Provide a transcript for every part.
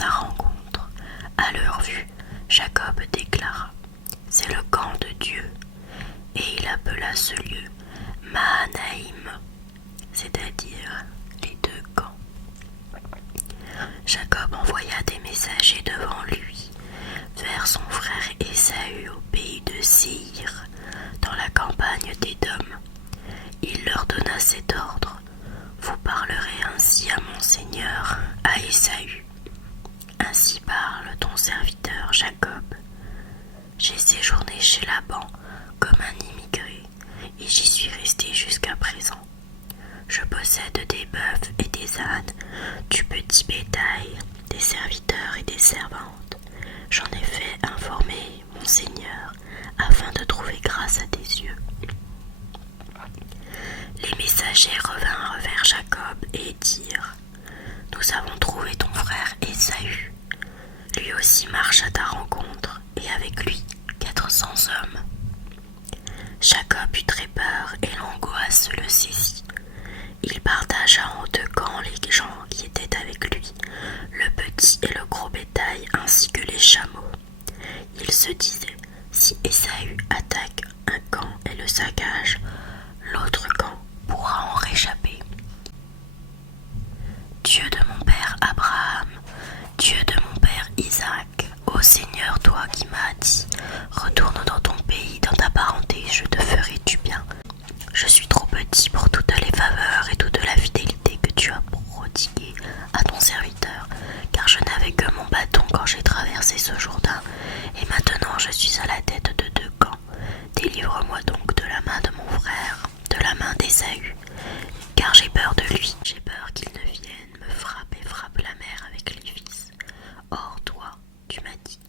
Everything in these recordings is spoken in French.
sa rencontre. À leur vue, Jacob déclara: « C'est le camp de Dieu. » Et il appela ce lieu Mahanaïm, c'est-à-dire les deux camps. Jacob envoya des messagers devant lui vers son frère Ésaü au pays de Séhir, dans la campagne d'Édom. Il leur donna cet ordre: « Vous parlerez ainsi à mon seigneur, à Ésaü. Ainsi parle ton serviteur Jacob. J'ai séjourné chez Laban comme un immigré, et j'y suis resté jusqu'à présent. Je possède des bœufs et des ânes, du petit bétail, des serviteurs et des servantes. J'en ai fait informer mon Seigneur, afin de trouver grâce à tes yeux. » Les messagers revinrent vers Jacob et dirent: « Nous avons trouvé ton frère Ésaü. Lui aussi marche à ta rencontre, et avec lui 400 hommes. » Jacob eut très peur et l'angoisse le saisit. Il partagea en deux camps les gens qui étaient avec lui, le petit et le gros bétail ainsi que les chameaux. Il se disait: si Ésaü attaque un camp et le saccage, l'autre camp pourra en réchapper. Dieu de mon père Abraham, Dieu de mon père Isaac, ô Seigneur, toi qui m'as dit: retourne dans ton pays, dans ta parenté, je te ferai du bien. Je suis trop petit pour toutes les faveurs et toute la fidélité que tu as prodiguée à ton serviteur, car je n'avais que mon bâton quand j'ai traversé ce Jourdain, et maintenant je suis à la tête de deux camps. Délivre-moi donc de la main de mon frère, de la main d'Ésaü, car j'ai peur de lui. J'ai peur qu'il ne vienne me frapper et frappe la mer avec les fils. Or toi, tu m'as dit: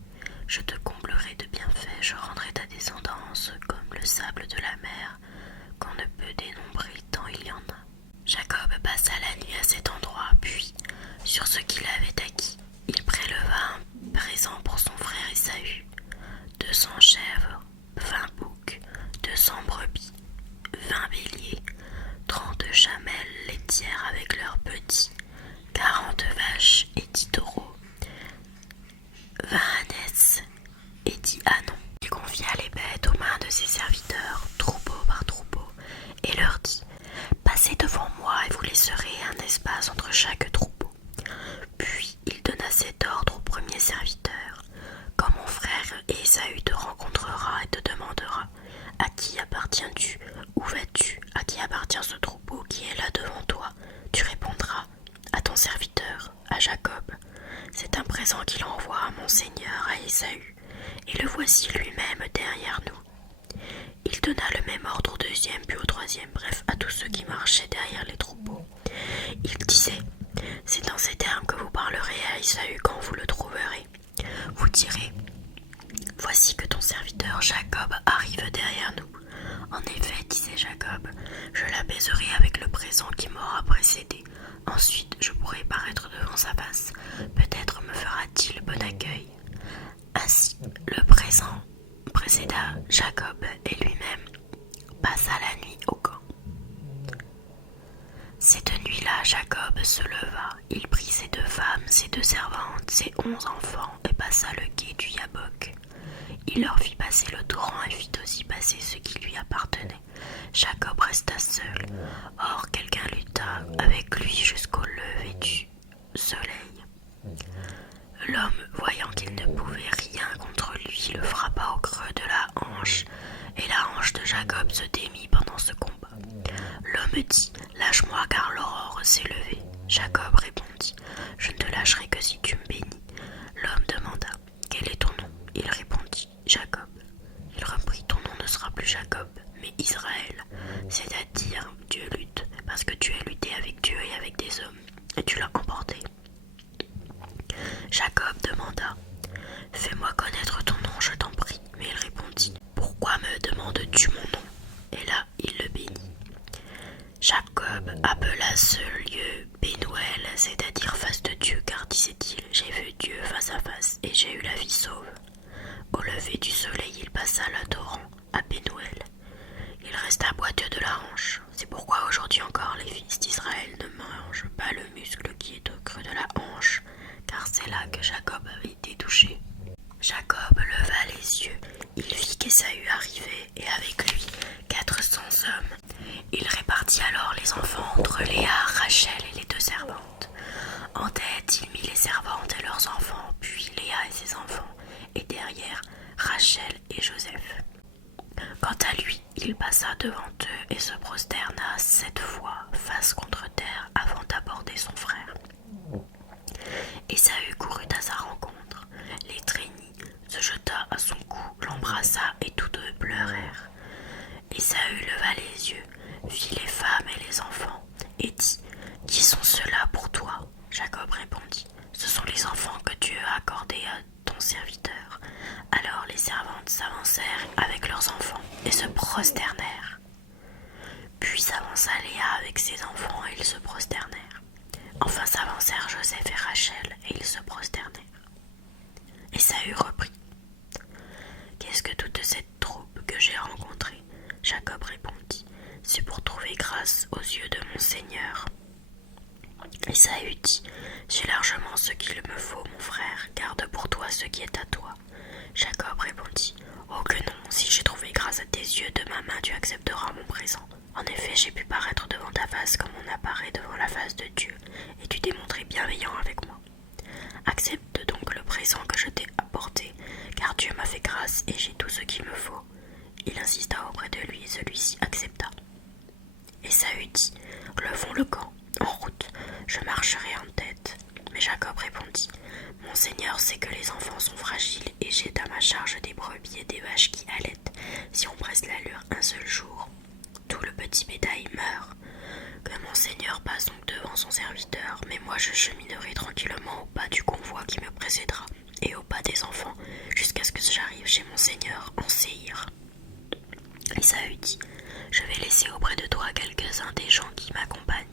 je te comblerai de bienfaits, je rendrai ta descendance comme le sable de la mer, qu'on ne peut dénombrer tant il y en a. » Jacob passa la nuit à cet endroit, puis, sur ce qu'il avait acquis, il préleva un présent pour son frère Ésaü: 200 chèvres, 20 boucs, 200 brebis, 20 béliers, 30 chamelles laitières avec leurs petits, 40 vaches et 10 taureaux, 20 ânesses et 10 ânons. Il confia les bêtes aux mains de ses serviteurs, troupeau par troupeau, et leur dit: passez devant moi et vous laisserez un espace entre chaque troupeau. Puis il donna cet ordre au premier serviteur: quand mon frère Ésaü te rencontrera et te demandera: à qui appartiens-tu? Où vas-tu? À qui appartient ce troupeau qui est là devant toi? Tu répondras: à ton serviteur, à Jacob. C'est un présent qu'il envoie à mon seigneur, à Ésaü, et le voici lui-même derrière nous. Il donna le même ordre au deuxième, puis au troisième, bref, à tous ceux qui marchaient derrière les troupeaux. Il disait: c'est dans ces termes que vous parlerez à Ésaü quand vous le trouverez. Vous direz: voici que ton serviteur Jacob arrive derrière nous. En effet, disait Jacob, je l'apaiserai avec le présent qui m'aura précédé. Ensuite, je pourrai paraître devant sa face. Peut-être me fera-t-il bon accueil. Ainsi, le présent précéda Jacob et lui-même passa la nuit au camp. Cette nuit-là, Jacob se leva. Il prit ses 2 femmes, ses 2 servantes, ses 11 enfants et passa le quai du Yabok. Il leur fit passer le torrent et fit aussi passer ce qui lui appartenait. Jacob resta seul. Or, quelqu'un lutta avec lui jusqu'au lever du soleil. L'homme, voyant qu'il ne pouvait rien contre lui, le frappa au creux de la hanche, et la hanche de Jacob se démit pendant ce combat. L'homme dit: lâche-moi, car l'aurore s'est levée. Jacob répondit: je ne te lâcherai que si tu me bénis. L'homme demanda: quel est ton nom? Il répondit: Jacob. Il reprit: ton nom ne sera plus Jacob, mais Israël, c'est-à-dire Dieu lutte, parce que tu as lutté avec Dieu et avec des hommes, et tu l'as emporté. Jacob demanda: fais-moi connaître ton nom, je t'en prie. Mais il répondit: pourquoi me demandes-tu mon nom? Et là, il le bénit. Jacob appela ce lieu Pénuel, c'est-à-dire face de Dieu, car disait-il: j'ai vu Dieu face à face, et j'ai eu la vie sauve. Au lever du soleil, il passa le torrent à Pénuel. Il resta boiteux de la hanche. C'est pourquoi aujourd'hui encore les fils d'Israël ne mangent pas le muscle qui est au creux de la hanche, car c'est là que En tête, il mit les servantes et leurs enfants, puis Léa et ses enfants, et derrière Rachel et Joseph. Quant à lui, il passa devant eux et se prosterna 7 fois face contre terre avant d'aborder son frère. Ésaü courut à sa rencontre, l'étreignit, se jeta à son cou, l'embrassa et tous deux pleurèrent. Ésaü leva les yeux, vit les femmes et les enfants, et dit « Qui sont ceux-là pour toi ?» Jacob répondit « Ce sont les enfants que Dieu a accordés à ton serviteur. » Alors les servantes s'avancèrent avec leurs enfants et se prosternèrent. Puis s'avança Léa avec ses enfants et ils se prosternèrent. Enfin s'avancèrent Joseph et Rachel et ils se prosternèrent. Ésaü reprit. « Qu'est-ce que toute cette troupe que j'ai rencontrée ?» Jacob répondit. « C'est pour trouver grâce aux yeux de mon Seigneur. » Ésaü dit. « J'ai largement ce qu'il me faut, mon frère, garde pour toi ce qui est à toi. » Jacob répondit. « Oh que non, si j'ai trouvé grâce à tes yeux, de ma main tu accepteras mon présent. En effet, j'ai pu paraître devant ta face comme on apparaît devant la face de Dieu, et tu t'es montré bienveillant avec moi. Accepte donc le présent que je t'ai apporté, car Dieu m'a fait grâce et j'ai tout ce qu'il me faut. » Il insista auprès de lui et celui-ci accepta. Ésaü dit. « Levons le camp, en route, je marcherai en tête. » Mais Jacob répondit. « Mon Seigneur sait que les enfants sont fragiles et j'ai à ma charge des brebis et des vaches qui allaitent. Si on presse l'allure un seul jour, tout le petit bétail meurt. Que mon Seigneur passe donc devant son serviteur, mais moi je cheminerai tranquillement au pas du convoi qui me précédera et au pas des enfants, jusqu'à ce que j'arrive chez mon Seigneur en Séhir. » Ésaü dit. « Je vais laisser auprès de toi quelques-uns des gens qui m'accompagnent. »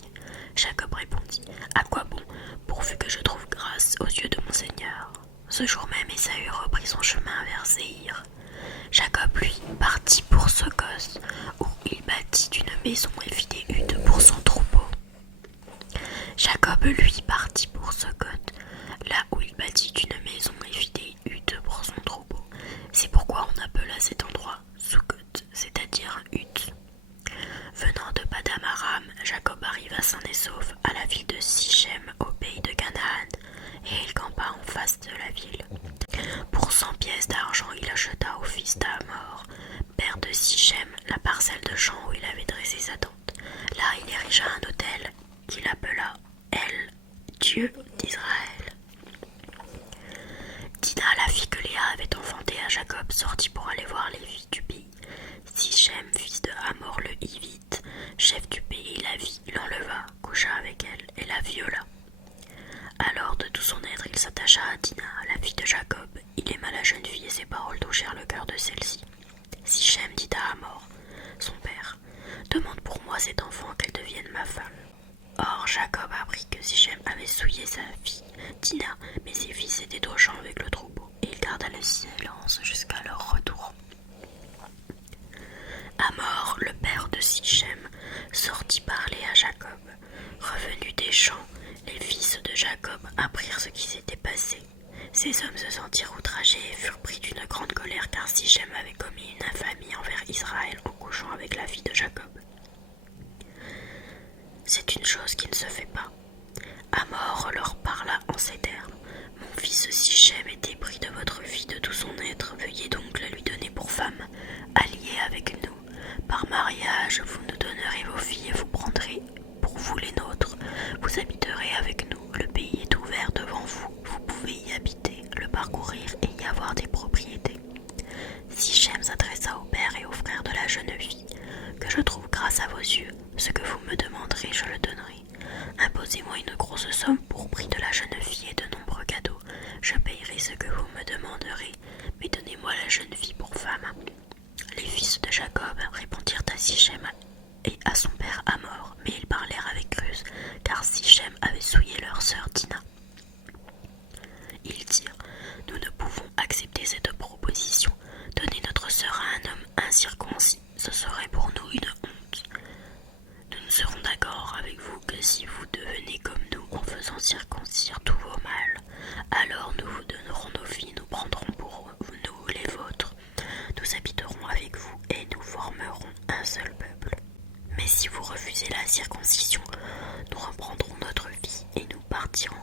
Jacob répondit. « À quoi bon, pourvu que je trouve grâce aux yeux de mon Seigneur. » Ce jour même, Ésaü reprit son chemin vers Séhir. Jacob, lui, partit pour Sokos, où il bâtit une maison et fit des huttes pour son troupeau. Jacob, lui, partit pour Sokot, là où il bâtit une maison et fit des huttes pour son troupeau. C'est pourquoi on appela cet endroit Sukot, c'est-à-dire hutte. Venant de Padam Aram, Jacob arriva sain et sauf à la ville de Sichem au pays de Canaan, et il campa en face de la ville. Pour 100 pièces d'argent, il acheta au fils d'Hamor, père de Sichem, la parcelle de champ où il avait dressé sa tente. Là, il érigea un autel qu'il appela El, Dieu d'Israël. Dina, la fille que Léa avait enfantée à Jacob, sortit pour aller voir les filles du pays. Sichem, fils de Hamor le Hivite, chef du pays, la vit, l'enleva, coucha avec elle et la viola. Alors, de tout son être, il s'attacha à Dina, la fille de Jacob. Il aima la jeune fille et ses paroles touchèrent le cœur de celle-ci. Sichem dit à Hamor, son père, « Demande pour moi cet enfant qu'elle devienne ma femme. » Or, Jacob apprit que Sichem avait souillé sa fille, Dina, mais ses fils étaient au champ avec le troupeau, et il garda le silence jusqu'à leur retour. Hamor, le père de Sichem, sortit parler à Jacob. Revenu des champs, les fils de Jacob apprirent ce qui s'était passé. Ces hommes se sentirent outragés et furent pris d'une grande colère car Sichem avait commis une infamie envers Israël en couchant avec la fille de Jacob. C'est une chose qui ne se fait pas. Hamor leur parla en ces termes. « Mon fils Sichem est épris de votre fille de tout son être, veuillez donc la lui donner pour femme, alliée avec nous. Par mariage, vous nous donnerez vos filles et vous prendrez pour vous les nôtres. Vous habiterez avec nous, le pays est ouvert devant vous, vous pouvez y habiter, le parcourir et y avoir des propriétés. » Sichem s'adressa au père et aux frères de la jeune fille. « Que je trouve grâce à vos yeux, ce que vous me demanderez, je le donnerai. Imposez-moi une grosse somme pour prix de la jeune fille et de nombreux cadeaux. Je payerai ce que vous me demanderez, mais donnez-moi la jeune fille pour femme. » Les fils de Jacob répondirent à Sichem et à son père Hamor, mais ils parlèrent avec ruse, car Sichem avait souillé leur sœur Dina. Ils dirent, « Nous ne pouvons accepter cette proposition. Donner notre sœur à un homme incirconcis, ce serait pour nous une honte. Nous ne serons d'accord avec vous que si vous devenez comme nous en faisant circoncire tous vos mâles. Alors nous vous donnerons nos filles, nous prendrons pour nous les vôtres. Nous habiterons avec vous et nous formerons un seul peuple. Mais si vous refusez la circoncision, nous reprendrons notre vie et nous partirons.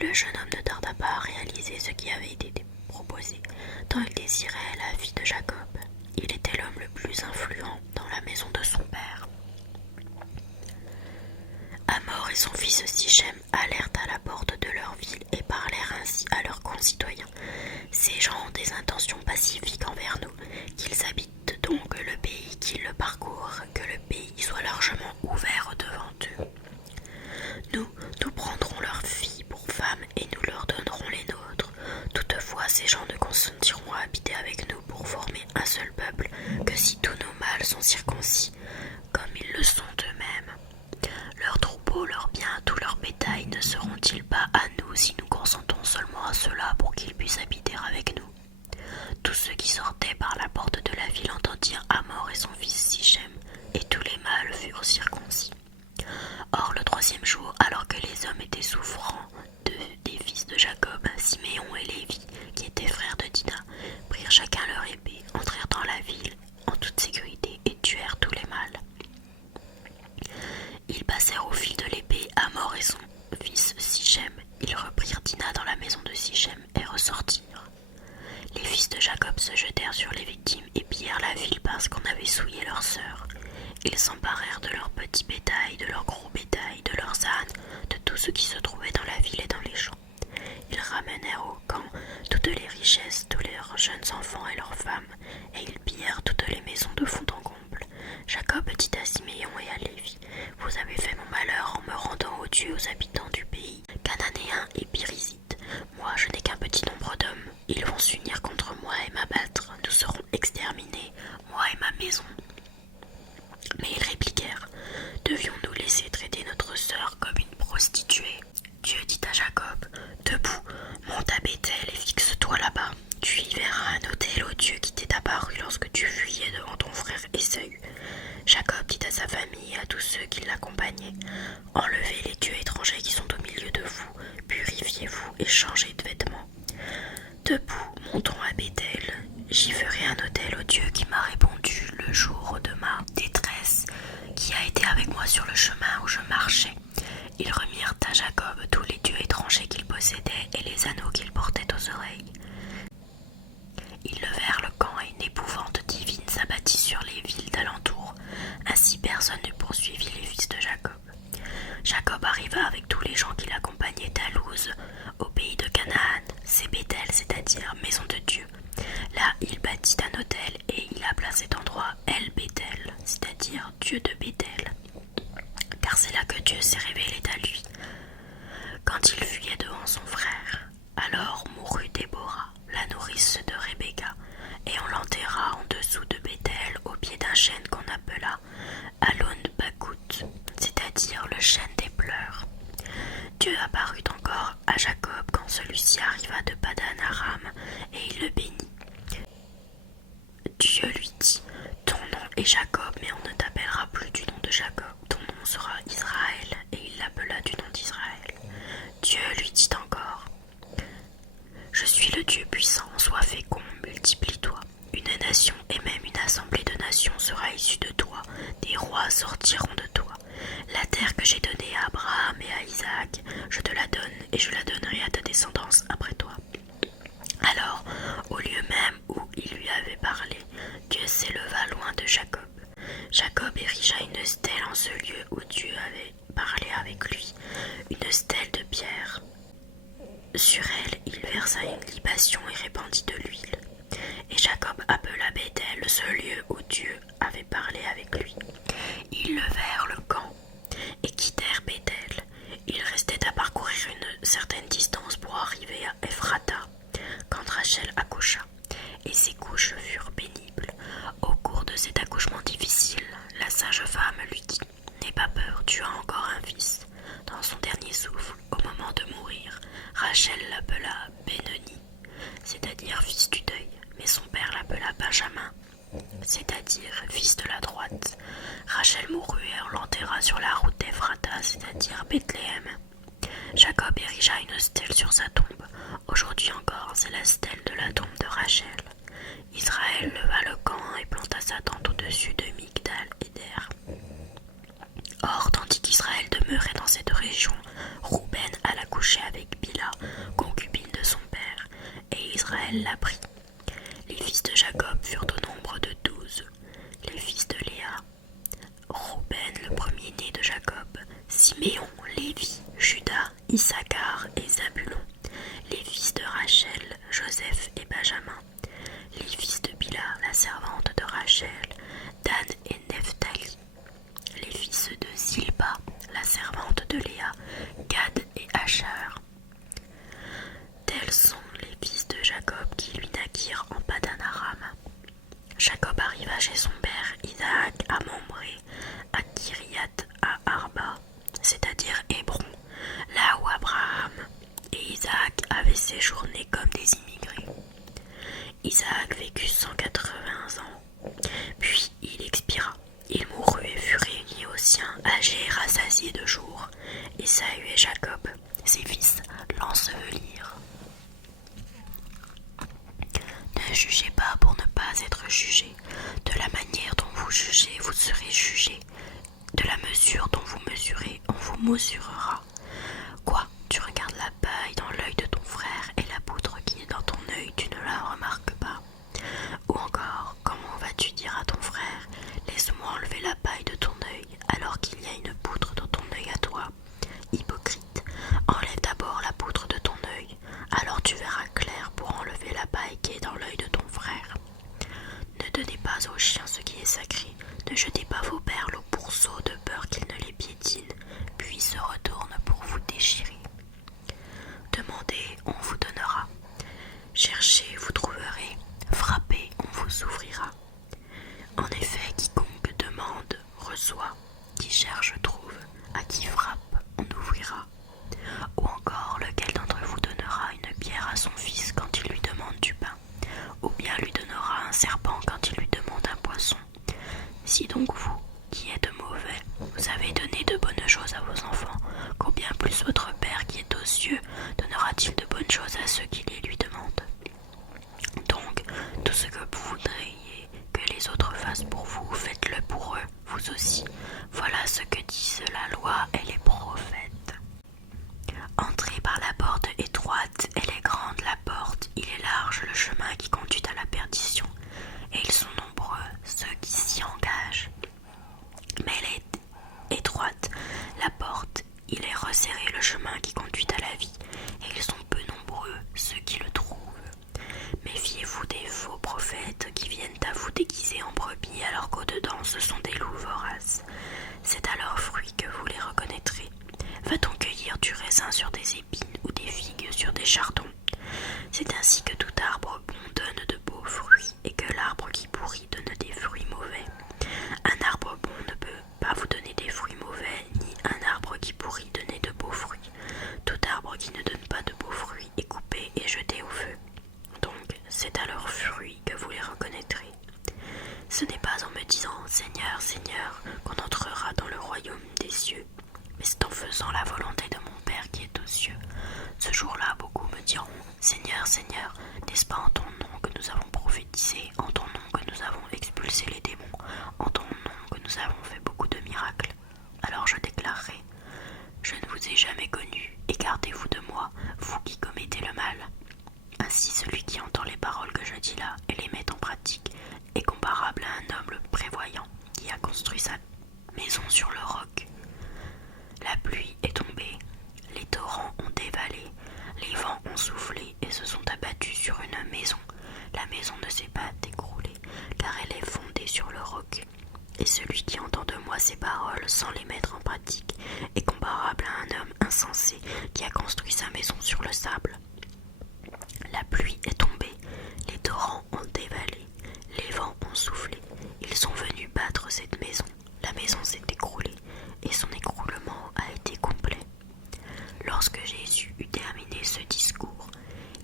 Le jeune homme ne tarda pas à réaliser ce qui avait été proposé, tant il désirait la fille de Jacob. Il était l'homme le plus influent dans la maison de son père. Hamor et son fils Sichem allèrent à la porte de leur ville et parlèrent ainsi à leurs concitoyens. Ces gens ont des intentions pacifiques envers nous, qu'ils habitent donc le pays, qu'ils le parcourent, que le pays soit largement ouvert devant eux. Nous prendrons leurs filles pour femmes et nous leur donnerons les nôtres. Toutefois, ces gens ne consentiront à habiter avec nous pour former un seul peuple que si tous nos mâles sont circoncis, comme ils le sont eux-mêmes. Leurs troupeaux, leurs biens, tout leur bétail ne seront-ils pas à nous si nous consentons seulement à cela pour qu'ils puissent habiter avec nous? Tous ceux qui sortaient par la porte de la ville entendirent Hamor et son fils Sichem, et tous les mâles furent circoncis. Or le troisième jour, alors que les hommes étaient souffrants des fils de Jacob, Siméon et Lévi, qui étaient frères de Dina, prirent chacun leur épée, entrèrent dans la ville en toute sécurité et tuèrent tous les mâles. Ils passèrent au fil de l'épée Hamor et son fils Sichem. Ils reprirent Dina dans la maison de Sichem et ressortirent. Les fils de Jacob se jetèrent sur les victimes et pillèrent la ville parce qu'on avait souillé leur sœur. Ils s'emparèrent de leur petit bétail, de leur gros bétail, de leurs ânes, de tout ce qui se trouvait dans la ville et dans les champs. Ils ramenèrent au camp toutes les richesses, tous leurs jeunes enfants et leurs femmes, et ils pillèrent toutes les maisons de fond en comble. Jacob dit à Siméon et à Lévi, « Vous avez fait mon malheur en me rendant odieux aux habitants du pays, cananéens et périsites. Moi, je n'ai qu'un petit nombre d'hommes. Ils vont s'unir contre moi et m'abattre. Nous serons exterminés, moi et ma maison. » Mais ils répliquèrent, « Devions-nous laisser traiter notre sœur comme une prostituée ?» Dieu dit à Jacob, « Debout, monte à Béthel et fixe-toi là-bas. Tu y verras un autel au Dieu qui t'est apparu lorsque tu fuyais devant ton frère Ésaü. » Jacob dit à sa famille et à tous ceux qui l'accompagnaient, « Enlevez les dieux étrangers qui sont au milieu de vous, purifiez-vous et changez de vêtements. Debout, montons à Béthel. J'y ferai un autel au Dieu qui m'a répondu le jour de ma détresse, qui a été avec moi sur le chemin où je marchais. » Ils remirent à Jacob tous les dieux étrangers qu'il possédait et les anneaux qu'il portait aux oreilles. Ils levèrent le camp et une épouvante divine s'abattit sur les villes d'alentour. Ainsi personne ne poursuivit les fils de Jacob. Jacob arriva avec tous les gens qui l'accompagnaient à Luz, au pays de Canaan, c'est Béthel, c'est-à-dire maison de Dieu. Là, il bâtit un autel et il appela cet endroit El Béthel, c'est-à-dire Dieu de Béthel, car c'est là que Dieu s'est révélé à lui. Quand il fuyait devant son frère, alors mourut Déborah, la nourrice de Rebecca, et on l'enterra en dessous de Béthel au pied d'un chêne qu'on appela Alon Bakout, c'est-à-dire le chêne des pleurs. Dieu apparut encore à Jacob quand celui-ci arriva de Padan Aram, et il le bénit. Dieu lui dit, « Ton nom est Jacob, mais on ne t'appellera plus du nom de Jacob, ton nom sera Israël, et il l'appela du nom d'Israël. » Dieu lui dit encore, « Je suis le Dieu puissant, sois fécond, multiplie-toi. Une nation et même une assemblée de nations sera issue de toi, des rois sortiront de toi. La terre que j'ai donnée à Abraham et à Isaac, je te la donne et je la donnerai à ta descendance après toi. » Alors, au lieu même où il lui avait parlé, Dieu s'éleva loin de Jacob. Jacob érigea une stèle en ce lieu où Dieu avait parlé avec lui, une stèle de pierre. Sur elle, il versa une libation et répandit de l'huile. Et Jacob appela Béthel, ce lieu où Dieu avait parlé avec lui. Ils levèrent le camp et quittèrent Béthel. Ils restaient à parcourir une certaine distance pour arriver à Ephrata, quand Rachel accoucha, et ses couches furent pénibles. Au cours de cet accouchement difficile, la sage femme lui dit, « N'aie pas peur, tu as encore un fils. » Dans son dernier souffle, au moment de mourir, Rachel l'appela Benoni, c'est-à-dire fils du deuil, mais son père l'appela Benjamin, c'est-à-dire fils de la droite. Rachel mourut et on l'enterra sur la route d'Ephrata, c'est-à-dire Bethléem. Jacob érigea une stèle sur sa tombe. Aujourd'hui encore, c'est la stèle de la tombe de Rachel. Israël leva le camp et planta sa tente au-dessus de Migdal Eder. Or, tandis qu'Israël demeurait dans cette région, Rouben alla coucher avec Bilha, Bila, concubine de son père, et Israël la prit. Les fils de Jacob furent au nombre de 12. Les fils de Léa, Rouben, le premier-né de Jacob, Siméon, Lévi, Juda, Issachar et Zabulon. Les fils de Rachel, Joseph et Benjamin. Les fils de Bila, la servante de Rachel, Dan et Nephtali. Les fils de Zilpa, la servante de Léa, Gad et Asher. Tels sont les fils de Jacob qui lui naquirent en Padan Aram. Jacob arriva chez son père Isaac à Mamré, à Kiriath à Arba, c'est-à-dire Hébron, là où Abraham et Isaac avaient séjourné comme des immigrés. Isaac vécut 180 ans, puis il expira. Il mourut et fut réuni aux siens, âgé et rassasié de jours. Ésaü et Jacob, ses fils, l'ensevelirent. Ne jugez pas pour ne pas être jugés. De la manière dont vous jugez, vous serez jugés. De la mesure dont vous mesurez, on vous mesurera. Quoi, tu regardes la paille dans l'œil de ton frère et la poutre qui est dans ton œil, tu ne la remarques pas? Ou encore, comment vas-tu dire à ton frère, laisse-moi enlever la paille de ton œil, alors qu'il y a une poutre dans ton œil à toi? Hypocrite, enlève d'abord la poutre de ton œil, alors tu verras clair pour enlever la paille qui est dans l'œil de ton frère. Ne donnez pas aux chiens ce qui est sacré, ne jetez pas vos perles au pourceau de peur qu'ils ne les piétinent, puis se retournent pour vous déchirer. Demandez, on vous donnera. Cherchez, vous trouverez. Frappez, on vous ouvrira. En effet, quiconque demande, reçoit. Qui cherche, trouve. À qui frappe, on ouvrira. Ou encore, lequel d'entre vous donnera une pierre à son fils quand il lui demande du pain, ou bien lui donnera un serpent quand il lui demande un poisson. Si donc vous, qui êtes mauvais, vous avez donné de bonnes choses à vos enfants, combien plus votre Père qui est aux cieux donnera-t-il de bonnes choses à ceux qui les lui demandent? Donc, tout ce que vous voudriez que les autres fassent pour vous, faites-le pour eux, vous aussi. Voilà ce que disent la loi et les prophètes. Entrez par la porte étroite, elle est grande la porte, il est large le chemin qui conduit à la perdition, et ils sont nombreux ceux qui s'y engagent. Mais elle est étroite la porte, il est resserré le chemin qui conduit à la vie, et ils sont peu nombreux ceux qui le trouvent. Méfiez-vous des faux prophètes qui viennent à vous déguiser en brebis alors qu'au-dedans ce sont des loups voraces. C'est à leurs fruits que vous les reconnaîtrez. Va-t-on cueillir du raisin sur des épines ou des figues sur des chardons? C'est ainsi que tout arbre bon donne de beaux fruits et que l'arbre qui pourrit donne des fruits mauvais. Un arbre bon ne peut pas vous donner des fruits mauvais, ni un arbre qui pourrit donner de beaux fruits. Tout arbre qui ne donne pas de beaux fruits est coupé et jeté au feu. Donc, c'est à leurs fruits que vous les reconnaîtrez. Ce n'est pas en me disant « Seigneur, Seigneur » qu'on entrera dans le royaume des cieux, mais c'est en faisant la volonté de mon Père qui est aux cieux. Ce jour-là, beaucoup me diront « Seigneur, Seigneur, n'est-ce pas en ton nom que nous avons prophétisé, en ton nom que nous avons expulsé les démons, en ton nom que nous avons fait beaucoup de miracles ?» Alors je déclarerai « Je ne vous ai jamais connu, écartez-vous de moi, vous qui commettez le mal. » Ainsi celui qui entend les paroles que je dis là et les met en pratique est comparable à un homme prévoyant qui a construit sa maison sur le roc. La pluie est tombée, les torrents ont dévalé, les vents ont soufflé et se sont abattus sur une maison. La maison ne s'est pas écroulée car elle est fondée sur le roc. Et celui qui entend de moi ces paroles sans les mettre en pratique est comparable à un homme insensé qui a construit sa maison sur le sable. La pluie est tombée, les torrents ont dévalé, les vents ont soufflé, ils sont venus battre cette maison. La maison s'est écroulée et son écroulement a été complet. Lorsque Jésus eut terminé ce discours,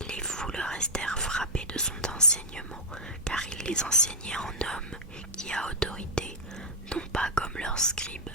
les foules restèrent frappées de son enseignement, car il les enseignait en homme qui a autorité, non pas comme leurs scribes.